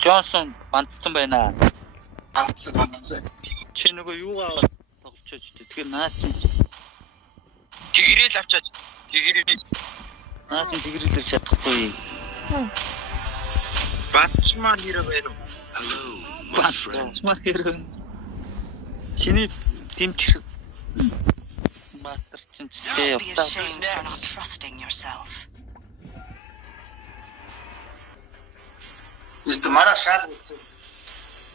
Джонсон бандсан байна. Бандсан. Чи нөгөө юугаа тоглож дээ. Тэгэхээр наад чинь Тэгрээл авчаач. Тэгрээл. наад чинь тэгрэлэр чадахгүй. Бандчмаа нэр байна уу? Hello, my friend. Бандсан. Чиний дэмжих баатар чинь тэгээ Don't be явтаа. ashamed for not trusting yourself. Үст мараа шаал үлдсэн.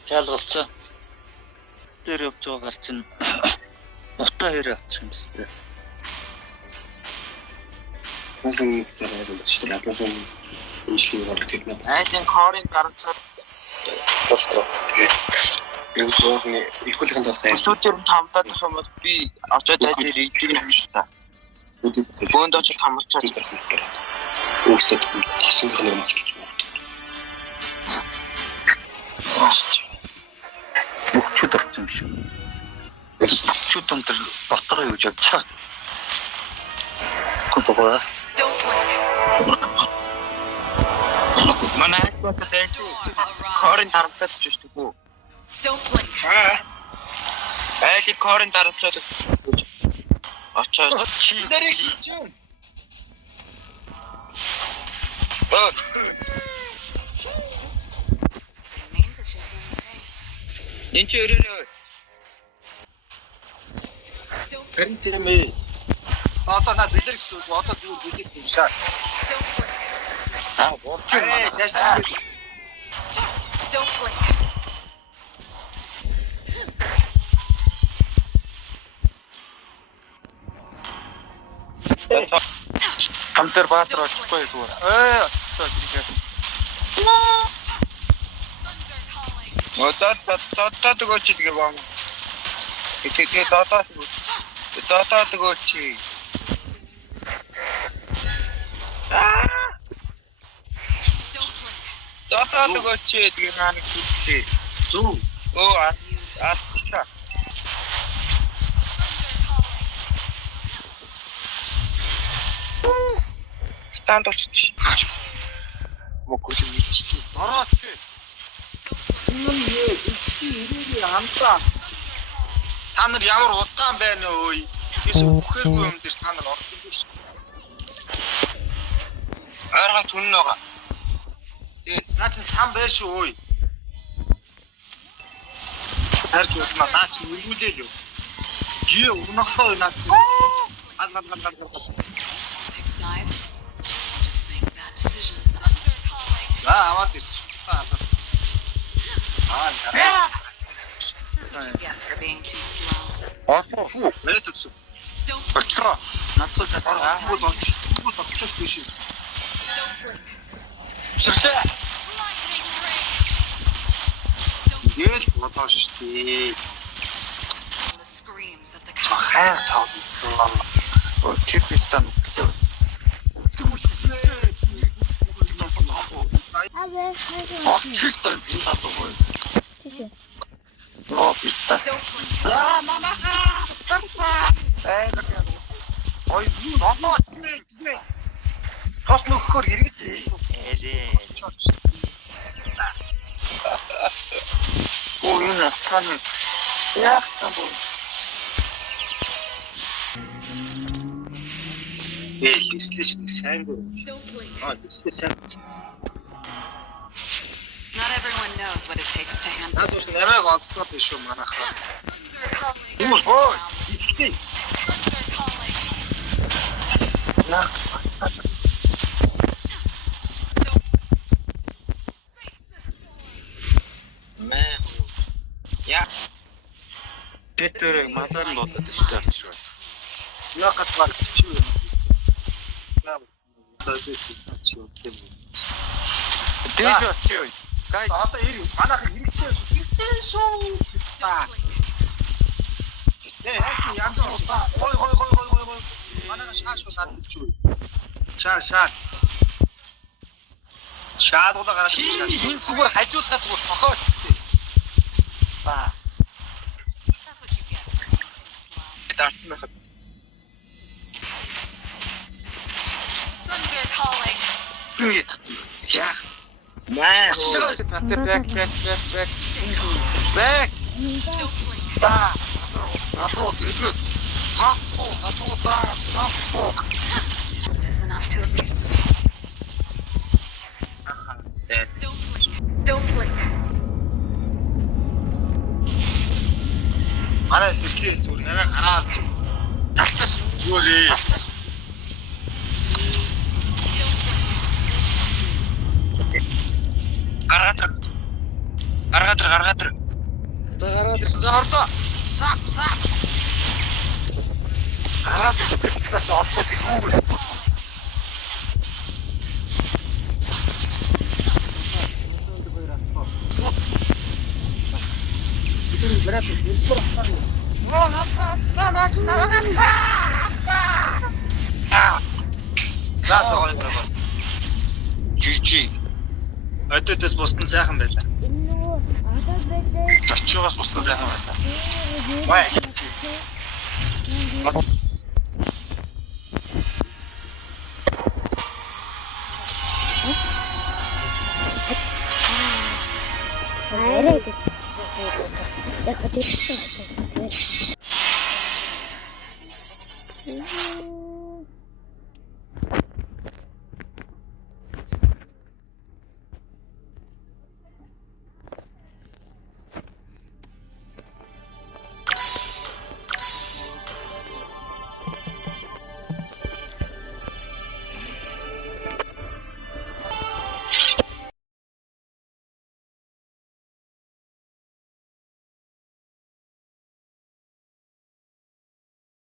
Шалгалцсан. Тэр явж байгаагаар чинь утаа хэрэг авчих юм байна. Насан дээр шүү дээ. Насан ишлийн бол тэгнэ. Айлын корын дарамтлал Болтой. Тэгээд өөрний ихүүлхэн талхай. өсвөр тамлаад ах юм бол би очоод айлын рейдинг юм шүү дээ. Бөөнд очиж хамарчаад Өөртөө тасан гэх юм хэлж байна. Бүгчүүд орсон юм шиг. Бүгчүүд өнтер дотроо юу гэж явж байгаа. Косово. Don't blink. манай айлбат айлын корын дарамтлал гэж шүү дээ. Don't blink. Айлын корын дарамтлал очоод Чи Нэрийг чинь. Remains a shame in the face. энэ чи өрөөрөө Харин тийм ээ. За одоо наа бэлэр гэж үү? Одоо зүгээр бэлэг юмшаа. Don't blink. борч юм Ээ, байна. цааш нь. Don't blink. Хамтар баатар очихгүй зүгээр. зодоод өгөөч тэгээ баа. Тэгээ зодоод өгөөч. Don't blink. Зодоод өгөөч тэгээ маань хэлээ. Зүг. Оо аачлаа. Станд очсон. Мокол мичлээ. Дорооч. Та нар ямар удаан байна өөй. Тэс бүхэргүй юм дээр та нар орсон биш. Арга түн байгаа. Наа чи сан байш өөй. Харж удаа наа чи үргүүлээ л юу. Гээ өрнөхлөө наа. Ал. Pick sides. Just make bad decisions. За аваад ирсэн шүү. Алаа. That's what you get for being too slow. Оосоо. Мэрэ төсөв. Don't blink. Очроо. Надад шатаа. Тэгвэл очиж биш. Don't blink. Ширтээ. Гээл бодоош тий. The screams of the Хайр тав. Чипстан. Орчилтон би надад. Тийш. Оо битта. Don't blink. За манайхаа тарсаа. Ой юу доноо. Тос нөхөр хэрэгсэн. Ээ. Оо юу натан. Яах вэ? Хэлслэж сайн гоо. Don't blink. Хэлслэж сайн. Not everyone knows what it takes to handle. Наад ус нэмэг онцлоо биш үү манайхаа. Thunder calling. Ихтэй. Thunder calling. Мэ. Я Тэтэр масаар нь болоод шүү дээ. Яагаад баг чи юу? Наа. Дээш Дээш. Гай. одоо ир манайхаа хэрэгцээ шүү. За. Янз бүр ба. Гой. Манайхаа шааш удаад ирчихв. Шаа. Шаадуулаа гараад ирчихсэн. Энэ зүгээр хажуудаа зүгээр цохооч тээ. Ба. That's what you get for being too slow. дарсан байхад Thunder calling. Ингээд. Яах. Маа. Бэк. Don't blink. Та. Атуу дэрэг. Атуу та. There's enough to abuse. За. Don't blink. Don't blink. Манай бэлгээ зүгээр наваа гараад. Алцсан. Юу лээ. Гаргаатар. Гаргаатар. За гараад ирсэн. За ордоо. Сап. Гараад ирсэн ч ордоо тийм. За зогоо юм байна. Жижиг. Өдөөс бусдын сайхан байлаа. Энэ нөгөө одоо бэлээ. Очоогоос бусдын сайхан байлаа. Бай. Арай гэж. Яг гэж хэлсэн.